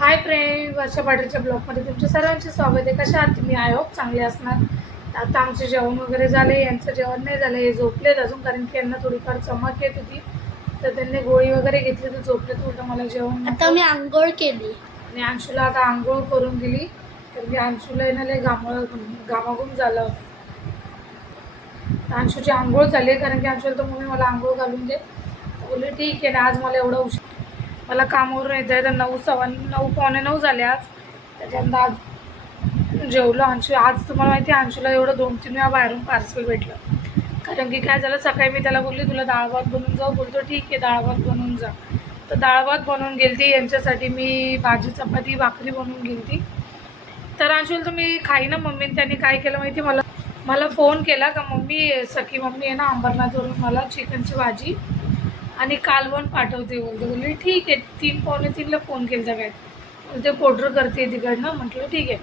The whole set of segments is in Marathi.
हाय फ्रेंड, वर्षा पाटीलच्या ब्लॉगमध्ये तुमच्या सर्वांचे स्वागत आहे. कशा आहात तुम्ही? आय होप चांगले असणार. आता आमचे जेवण वगैरे झाले, यांचं जेवण नाही झालं, हे झोपलेत अजून, कारण की यांना थोडीफार चमक येत होती तर त्यांनी गोळी वगैरे घेतली तर झोपलेत. उलटं मला जेवण आता मी आंघोळ केली आणि अंशूला आता आंघोळ करून दिली, तर मी अंशूला येणारे घामाघूम झालं होतं. तर अंशूची आंघोळ झाली, कारण की अंशूला तर मम्मी मला आंघोळ घालून दे, बोलले ठीक आहे ना. आज मला एवढा उशीर, मला कामावरून येत आहे तर 9 पावणे 9 झाले आज. त्याच्यानंतर आज जेवलो. अंशू आज तुम्हाला माहिती आहे, अंशूला एवढं 2-3 वेळा बाहेरून पार्सल भेटलं. कारण की काय झालं, सकाळी मी त्याला बोलली तुला डाळ भात बनवून जाऊ, बोलतो ठीक आहे डाळ भात बनवून जा. तर डाळ भात बनवून गेलती, यांच्यासाठी मी भाजी चपाती भाकरी बनवून गेलती. तर अंशूला तर मी खाई ना मम्मी, त्यांनी काय केलं माहिती, मला फोन केला का मम्मी, सखी मम्मी आहे ना अंबरनाथवरून मला चिकनची भाजी आणि कालवण पाठवते बोलली ठीक आहे. 3 पावणे 3ला फोन केला काय, ते पोर्टर करते तिकडनं, म्हटलं ठीक आहे.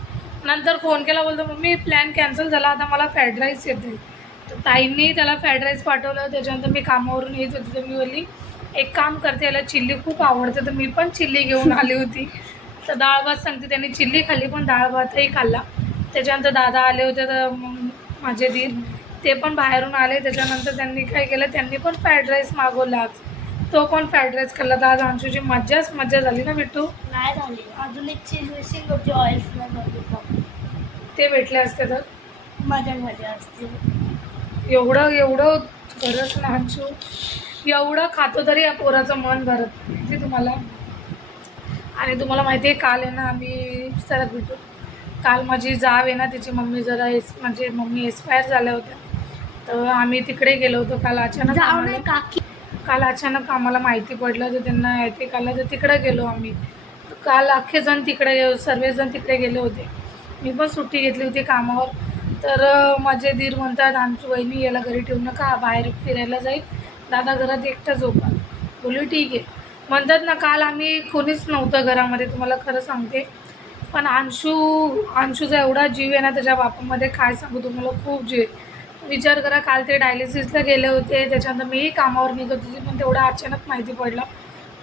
नंतर फोन केला, बोलतो मम्मी प्लॅन कॅन्सल झाला, आता मला फ्राईड राईस येते. तर ताईंनी त्याला फ्राईड राईस पाठवलं. त्याच्यानंतर मी कामावरून येत होती तर मी बोलली एक काम करते, याला चिल्ली खूप आवडते तर मी पण चिल्ली घेऊन आली होती. तर डाळ भात सांगते, त्यांनी चिल्ली खाल्ली पण डाळ भातही खाल्ला. त्याच्यानंतर दादा आले होते तर माझे दीर ते पण बाहेरून आले. त्याच्यानंतर त्यांनी काय केलं, त्यांनी पण फ्राईड राईस मागवला आज, तो पण फ्राईड राईस खाल्ला. तर आज आमची मज्जा झाली ना बिट्टू. नाही झाली, अजून एक चीज मिसिंग होती, ऑइल फ्लेवर ते भेटले असते तर माझ्या घरी असते. एवढं खरंच ना अंशू, एवढं खातो तरी या पोराचं मन भरत नाही तुम्हाला. आणि तुम्हाला माहिती आहे काल आहे ना आम्ही सरत भेटू, काल माझी जाव आहे ना तिची मम्मी जरा म्हणजे मम्मी एक्सपायर झाल्या होत्या. तर आम्ही तिकडे गेलो होतो काल. काल अचानक आम्हाला माहिती पडलं तर त्यांना ॲटॅक आला, तर तिकडे गेलो आम्ही. काल अख्खे जण तिकडे, सर्वजण तिकडे गेले होते. मी पण सुट्टी घेतली होती कामावर. तर माझे दीर म्हणतात आमची वहिनी याला घरी ठेवू नका, बाहेर फिरायला जाईल, दादा घरात एकटा झोपा. बोलू ठीक आहे. म्हणतात ना काल आम्ही कोणीच नव्हतं घरामध्ये, तुम्हाला खरं सांगते. पण अंशूचा एवढा जीव आहे ना त्याच्या बापामध्ये, काय सांगू तुम्हाला, खूप जीव आहे. विचार करा, काल ते डायलिसिसला गेले होते, त्याच्यानंतर मीही कामावर निघत होती, पण तेवढं अचानक माहिती पडलं.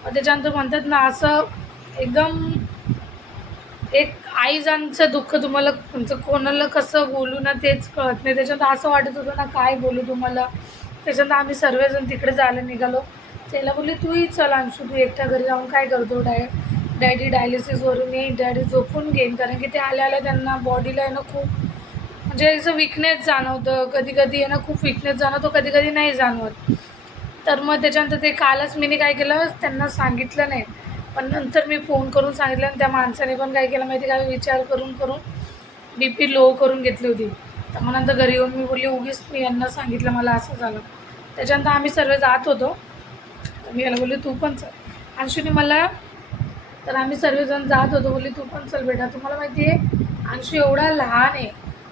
त्याच्यानंतर म्हणतात ना असं एकदम एक आईजांचं दुःख तुम्हाला तुमचं कोणाला कसं बोलू ना तेच कळत नाही. त्याच्यानंतर असं वाटत होतं ना काय बोलू तुम्हाला. त्याच्यानंतर आम्ही सर्वजण तिकडे जायला निघालो. त्याला बोलले तूही चल अंशू, तू एकट्या घरी जाऊन काय करतो, डॅडी डायलिसिसवरून येईल, डॅडी झोपून घेईन. कारण की ते आल्या त्यांना बॉडीला आहे ना खूप म्हणजे असं विकनेस जाणवतं, कधी कधी आहे ना खूप विकनेस जाणवतो, कधी कधी नाही जाणवत. तर मग त्याच्यानंतर ते कालच मी काय केलं, त्यांना सांगितलं नाही, पण नंतर मी फोन करून सांगितलं. आणि त्या माणसाने पण काय केलं माहिती काय, विचार करून BP लो करून घेतली होती. तर मग नंतर घरी येऊन मी बोलली उगीच मी यांना सांगितलं मला असं झालं. त्याच्यानंतर आम्ही सर्व जात होतो, तर मी याला बोलली तू पण चल. अंशूने मला, तर आम्ही सर्वजण जात होतो, बोलली तू पण चल बेटा. तुम्हाला माहिती आहे अंशू एवढा लहान आहे,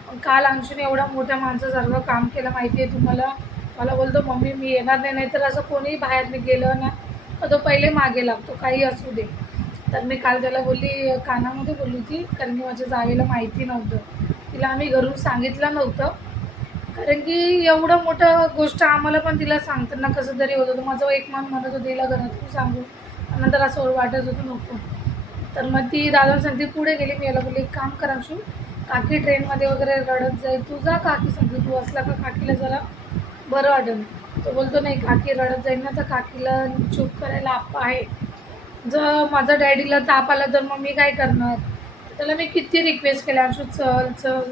पण काल अंशूने एवढा मोठ्या माणसासारखं काम केलं माहिती आहे तुम्हाला. मला बोलतो मम्मी मी येणार नाही, नाहीतर असं कोणीही बाहेर गेलं ना तर तो पहिले मागे लागतो, काही असू दे. तर मी काल त्याला बोलली, कानामध्ये बोलली होती, कारण की माझ्या जावेला माहिती नव्हतं, तिला आम्ही घरून सांगितलं नव्हतं. कारण की एवढं मोठं गोष्ट आम्हाला पण तिला सांगताना कसं तरी होत होतं. माझं एक मन म्हणत होतं तिला घरातून सांगू, नंतर असं वाटत होतं नको. तर मग ती दादा सांगते पुढे गेली. मी याला बोलली एक काम करा अंशू, काकी ट्रेनमध्ये वगैरे रडत जाईल, तू जा काकी सांगते, तू असला का काकीला जरा बरं वाटेल. तो बोलतो नाही काकी रडत जाईल ना तर काकीला चूप करायला आप्पा आहे. जर माझ्या डॅडीला ताप आला तर मग मी काय करणार. त्याला मी किती रिक्वेस्ट केल्या, अंशू चल चल,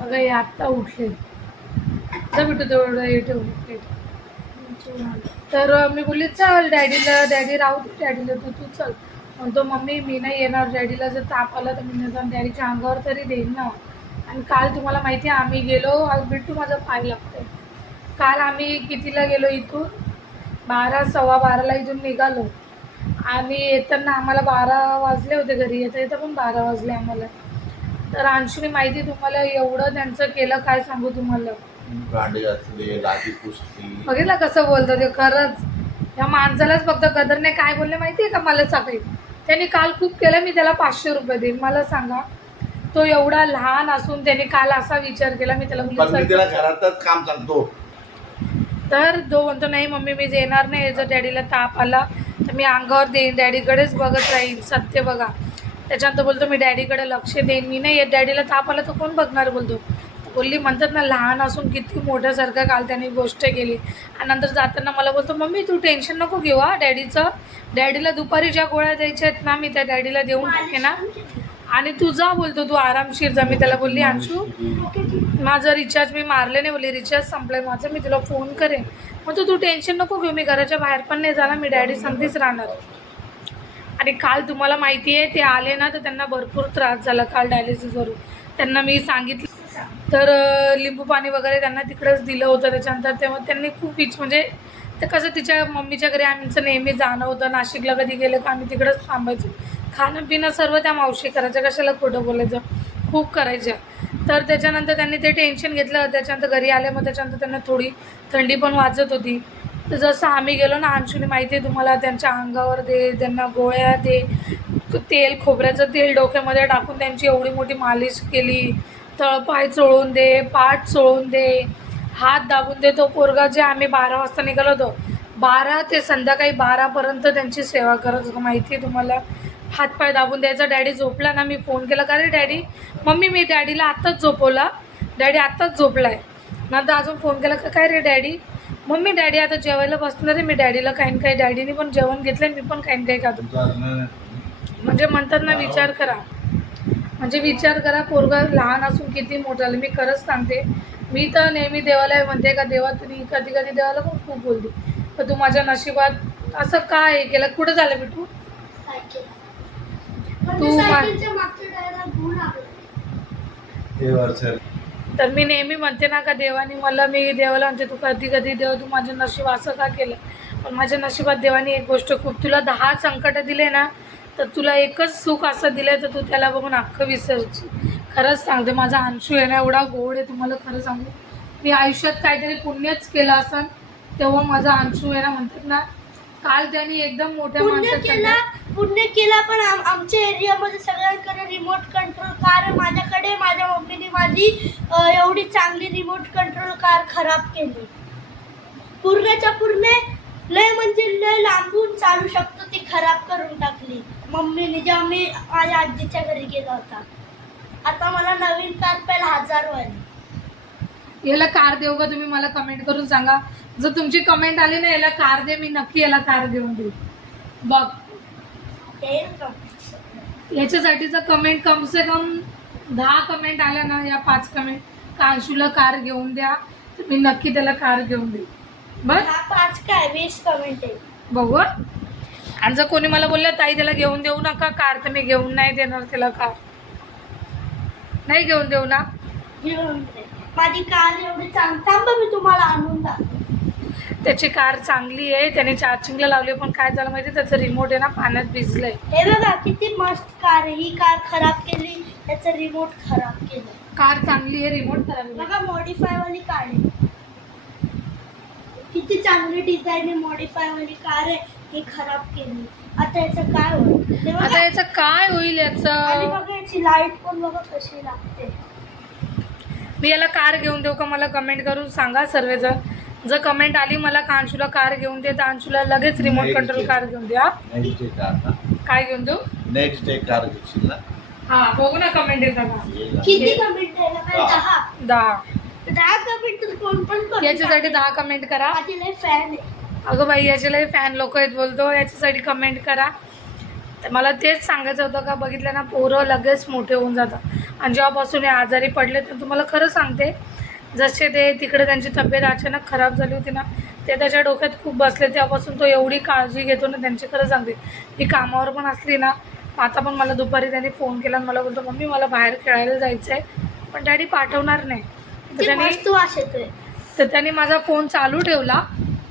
अगं हे आत्ता उठले, जा भेटू तेवढं हे ठेवू. तर मी बोलली चल डॅडी राहू दे डॅडीला, तू चल. म्हणतो मम्मी मी नाही येणार, डॅडीला जर ताप आला तर मी नाही जाऊन डॅडीच्या अंगावर तरी देईन ना. आणि काल तुम्हाला माहिती आहे आम्ही गेलो, आज बिट्टू माझा पाय लागतो. काल आम्ही कितीला गेलो इथून, 12-12:15 इथून निघालो आणि येताना आम्हाला 12 वाजले होते घरी, येता पण 12 वाजले आम्हाला. तर अंशूने माहिती तुम्हाला एवढं त्यांचं केलं, काय सांगू तुम्हाला. बघितलं कसं बोलतं ते. खरंच या माणसालाच फक्त कदर नाही. काय बोलले माहिती आहे का मला सकाळी, त्यांनी काल खूप केलं, मी त्याला 500 रुपये देईन. मला सांगा, तो एवढा लहान असून त्याने काल असा विचार केला. मी त्याला घरातच काम सांगतो, तर तो म्हणतो नाही मम्मी मी येणार नाही, जर डॅडीला ताप आला तर मी अंगावर देईन, डॅडीकडेच बघत राहील. सत्य बघा, त्याच्यानंतर बोलतो मी डॅडीकडे लक्ष देईन, मी नाही येत, डॅडीला ताप आला तर कोण बघणार बोलतो. बोलली म्हणतात ना लहान असून किती मोठ्यासारखं काल त्याने गोष्ट केली. आणि नंतर जाताना मला बोलतो मम्मी तू टेन्शन नको घेऊ हा डॅडीचं, डॅडीला दुपारी ज्या गोळ्या द्यायच्या आहेत ना मी त्या डॅडीला देऊन टाके ना, आणि तू जा बोलतो, तू आरामशीर जा. मी त्याला बोलली अंशू माझं रिचार्ज मी मारले नाही, बोलली रिचार्ज संपलं आहे माझं, मी तुला फोन करेन. मग तू टेन्शन नको घेऊ, मी घराच्या बाहेर पण नाही जाणार, मी डॅडी समधीच राहणार. आणि काल तुम्हाला माहिती आहे ते आले ना तर त्यांना भरपूर त्रास झाला काल डायलिसिसवरून. त्यांना मी सांगितलं तर लिंबू पाणी वगैरे त्यांना तिकडंच दिलं होतं. त्याच्यानंतर तेव्हा त्यांनी खूप म्हणजे ते कसं तिच्या मम्मीच्या घरी आमचं नेहमी जाणं होतं, नाशिकला कधी गेलं का आम्ही तिकडंच थांबायचो, खाणं पिणं सर्व त्या मावशी करायच्या, कशाला खोटं बोलायचं, खूप करायच्या. तर त्याच्यानंतर त्यांनी ते टेन्शन घेतलं. त्याच्यानंतर घरी आले, मग त्याच्यानंतर त्यांना थोडी थंडी पण वाजत होती. तर जसं आम्ही गेलो ना, अंशूने माहिती आहे तुम्हाला त्यांच्या अंगावर दे, त्यांना गोळ्या दे, तेल खोबऱ्याचं तेल डोक्यामध्ये टाकून त्यांची एवढी मोठी मालिश केली, तळपाय चोळून दे, पाठ चोळून दे, हात दाबून दे. तो पोरगा जे आम्ही 12 वाजता निघालो होतो 12 ते संध्याकाळी 12पर्यंत त्यांची सेवा करत होतो, माहिती आहे तुम्हाला. हातपाय दाबून द्यायचा. डॅडी झोपला ना, मी फोन केला का रे डॅडी, मम्मी मी डॅडीला आत्ताच झोपवला, डॅडी आत्ताच झोपला आहे. नंतर अजून फोन केला का काय रे डॅडी, मम्मी डॅडी आता जेवायला बसणार आहे, मी डॅडीला काही काही, डॅडीने पण जेवण घेतलं, मी पण काही खातो. म्हणजे म्हणतात ना विचार करा, म्हणजे विचार करा पोरगा लहान असून किती मोठं झालं. मी खरंच सांगते, मी तर नेहमी देवाला म्हणते का देवा तुम्ही कधी कधी देवाला पण खूप बोलते, पण तू माझ्या नशिबात असं काय केलं. कुठं झालं बिटू तू तर मी नेहमी म्हणते ना का देवाने मला, मी देवाला म्हणते तू कधी कधी देव तू माझं नशीब असं का केलं. पण माझ्या नशिबात देवाने एक गोष्ट खूप, तुला 10 संकट दिले ना तर तुला एकच सुख असं दिलं आहे तर तू त्याला बघून अख्खं विसरची. खरंच सांगते माझा अंशू आहे ना एवढा गोड आहे, तुम्हाला खरं सांगू. मी आयुष्यात काहीतरी पुण्यच केलं असं तेव्हा माझा अंशू आहे ना, म्हणतात ना काल त्यांनी एकदम मोठ्या पुण्य केला. पण आमच्या एरियामध्ये सगळ्यांकडे रिमोट कंट्रोल कार आहे, माझ्याकडे माझ्या मम्मीने माझी एवढी चांगली रिमोट कंट्रोल कार खराब केली. पूर्णच्या पूर्ण लय म्हणजे लय लांबून चालू शकतो ती खराब करून टाकली मम्मीने, जेव्हा मी माझ्या आजीच्या घरी गेला होता. आता मला नवीन कार पहिला 1000 वाली. याला कार देऊ का तुम्ही मला कमेंट करून सांगा. जर तुमची कमेंट आली ना याला कार दे, मी नक्की याला कार देऊन देऊ. बघ याच्यासाठी जर कमेंट कम से कम 10 कमेंट आल्या ना, या 5 कमेंट का अंशूला कार घेऊन द्या, तर मी नक्की त्याला कार घेऊन देऊ. बस 5 काय 20 कमेंट आहे बघू. आणि जर कोणी मला बोललं ताई त्याला घेऊन देऊ नका कार, तर मी घेऊन नाही देणार त्याला कार, नाही घेऊन देऊ ना. घेऊन दे. माझी कार एवढी चांगली, थांबा मी तुम्हाला आणून दाखवते. त्याची कार चांगली आहे, त्याने चार्जिंगला लावली, पण काय झालं माहिती त्याचं रिमोट आहे ना पाण्यात भिजलंय. हे बघा किती मस्त कार आहे. ही कार खराब केली, त्याचं रिमोट खराब केलं. कार चांगली आहे, रिमोट खराब आहे. बघा मॉडिफाय वाली कार आहे, किती चांगली डिझाईन आहे. मॉडिफाय वाली कार आहे, ही खराब केली. आता याचं काय होईल, आता याचं काय होईल याचं. आणि बघा याची लाईट पण बघा कशी लागते. मी याला कार घेऊन देऊ का मला कमेंट करून सांगा सर्वजण. जर कमेंट आली मला का अंशूला कार घेऊन दे, तर अंशूला लगेच रिमोट कंट्रोल कार घेऊन द्या. नेक्स्ट डे कार, काय घेऊन देऊ, नेक्स्ट डे कार घेशील ना. हा बघू ना कमेंट येतात का. किती कमेंट आहे ना? 10 कमेंट तर कोण पण करू. याच्यासाठी 10 कमेंट करा. माझी लय फॅन आहे. अगं बाई याच्याला फॅन लोक आहेत बोलतो, याच्यासाठी कमेंट करा. तर मला तेच सांगायचं होतं का बघितलं ना पोरं लगेच मोठे होऊन जातात. आणि जेव्हापासून हे आजारी पडले तर तुम्हाला खरं सांगते, जसे ते तिकडे त्यांची तब्येत अचानक खराब झाली होती ना, ते त्याच्या डोक्यात खूप बसले. तेव्हापासून तो एवढी काळजी घेतो ना त्यांची. खरं सांगते मी कामावर पण असली ना, आता पण मला दुपारी त्यांनी फोन केला आणि मला बोलतो मम्मी मला बाहेर खेळायला जायचं आहे, पण डॅडी पाठवणार नाही. तर त्याने माझा फोन चालू ठेवला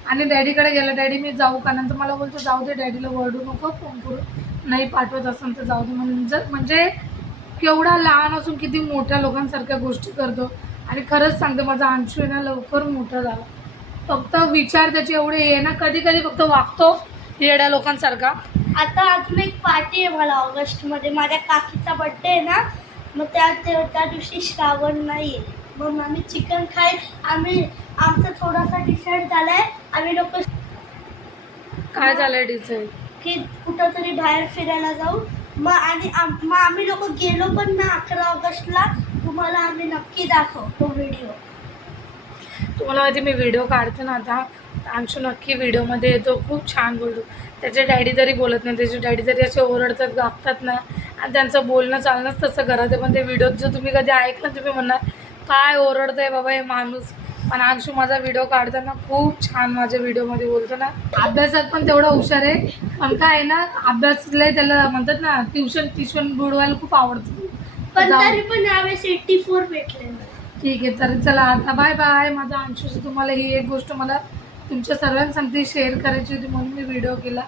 आणि डॅडीकडे गेला. डॅडी मी जाऊ का, नंतर मला बोलतो जाऊ दे, डॅडीला वरडू नको, फोन करून नाही पाठवत असेल तर जाऊ दे. म्हणजे केवढा लहान असून किती मोठ्या लोकांसारख्या गोष्टी करतो. आणि खरंच सांगते माझा अंशू आहे ना लवकर मोठा झाला. फक्त विचार त्याचे एवढे ये ना, कधी कधी फक्त वागतो येड्या लोकांसारखा. आता अजून एक पार्टी आहे मला ऑगस्टमध्ये, माझ्या काकीचा बड्डे आहे ना, मग त्या दिवशी श्रावण नाही आहे, मग आम्ही चिकन खाईल. आमचा थोडासा डिसाईड झाला आहे, आम्ही लोक काय झालं डिसाईड की कुठं तरी बाहेर फिरायला जाऊ. मग आम्ही लोक गेलो पण ना 11 ऑगस्टला. तुम्हाला आम्ही नक्की दाखवतो व्हिडिओ. तुम्हाला माहिती मी व्हिडिओ काढते ना आता, अंशू नक्की व्हिडिओमध्ये येतो, खूप छान बोलतो. त्याचे डॅडी तरी बोलत नाही, त्याचे डॅडी तरी असे ओरडतात, गागतात ना, आणि त्यांचं बोलणं चालणंच तसं घरात आहे. पण ते व्हिडिओत जर तुम्ही कधी ऐकलं तुम्ही म्हणणार काय ओरडतं आहे बाबा हे माणूस. पण अंशू माझा व्हिडिओ काढताना खूप छान माझ्या व्हिडिओमध्ये बोलतो ना. अभ्यासात पण तेवढा हुशार आहे. पण काय आहे ना, अभ्यासला त्याला म्हणतात ना ट्युशन बुडवायला खूप आवडतं. पण तरी पण यावेळेस 84 भेटले. ठीक आहे, तर चला आता बाय बाय. माझा अंशूचं तुम्हाला ही एक गोष्ट मला तुमच्या सर्वांसाठी शेअर करायची होती म्हणून मी व्हिडिओ केला.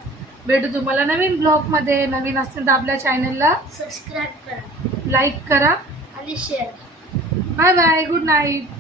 भेटू तुम्हाला नवीन ब्लॉगमध्ये. नवीन असतील तर आपल्या चॅनलला सबस्क्राईब करा, लाईक करा आणि share. Bye bye, good night.